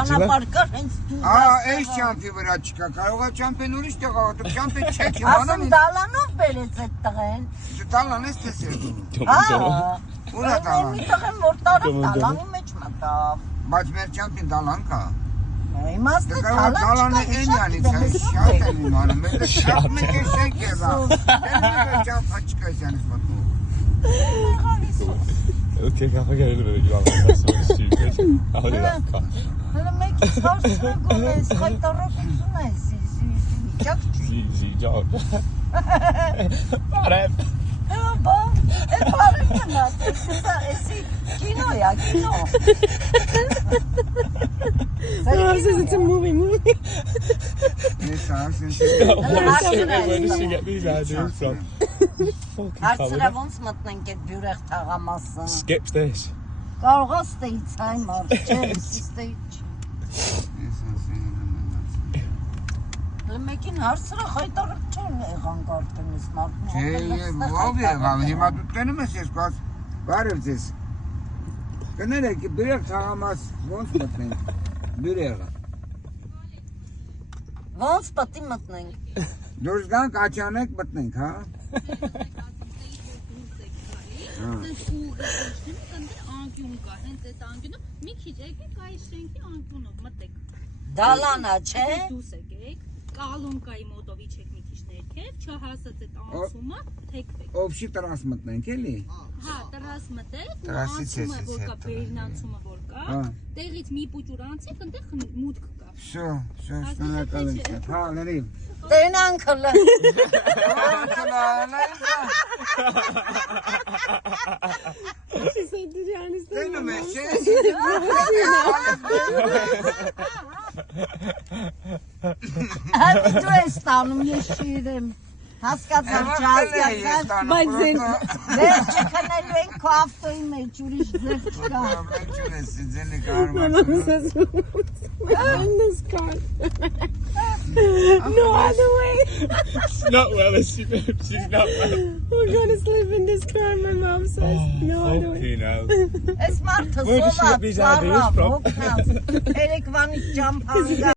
ճանապարհ հենց դու։ Այս ճամփի վրա չկա, կարող է ճամփեն ուրիշ տեղավորել, ճամփը չեք Ասում դալանով բերեց այդ տղեն։ Դալան ես տեսել։ Ուրա դալան։ Մի տղեն որ տարավ դալանի մեջ մտավ։ Բայց մեր ճամփին դալան կա։ Իմաստը դալանը էնյանից է, շատ են իմանում, մեր շատ մեկ է շենք եղա։ Մեր ճամփա չկա էնյանից մտնում։ Okay, kapag ganun na yung mga so stupid. Ako nila ka. Alam mo, harçlı güneş, kaytarrak güneş. Çok Job. Parem. Bak, parem de nasıl? Kino ya, kino. This is a movie. Neyse, Where did she get these ideas from? Harçlıra ոնց մտնենք այդ բյուրեղ թաղամասը։ Skip this. Կարող է ստեյց այ մարդ, չէ, ստեյց։ Մեկին հարցրը խայտարակ չեն եղան կարդենից մարդն։ Չէ, ով եղավ, հիմա դու տենում ես երկու բարև ձեզ։ Կներեք, բյուրեղ թաղամաս ոնց մտնենք, բյուրեղը։ Ոնց պատի մտնենք։ Դուրս գանք աչանեք մտնենք, հա։ Դալանա, չէ։ Կալոնկայի մոտով իջեք մի քիչ ներքև, չհասած այդ անցումը թեքվեք։ Օբշի տրաս մտնենք, էլի։ Հա, տրաս մտեք, Տրասից ես որ կա, բերին անցումը որ կա, տեղից մի պուճուր անցեք, այնտեղ մուտք կա։ Շո, շնորհակալ եմ։ Հա, լրիվ։ Տենանքլը։ She said, did you understand? Տենում ես, Դու ես տանում, ես շիրեմ։ Հասկացար, չհասկացար։ Բայց Դեր չքնելու ենք քո ավտոյի մեջ, ուրիշ ձև չկա։ Mom says, in this car. No other way. She's not well, is she? She's not well. We're going to sleep in this car, my mom says. No other way. Fucking hell. Ես մարդը Where did she սովատ, get these ideas from? Երեք վանից ճամփա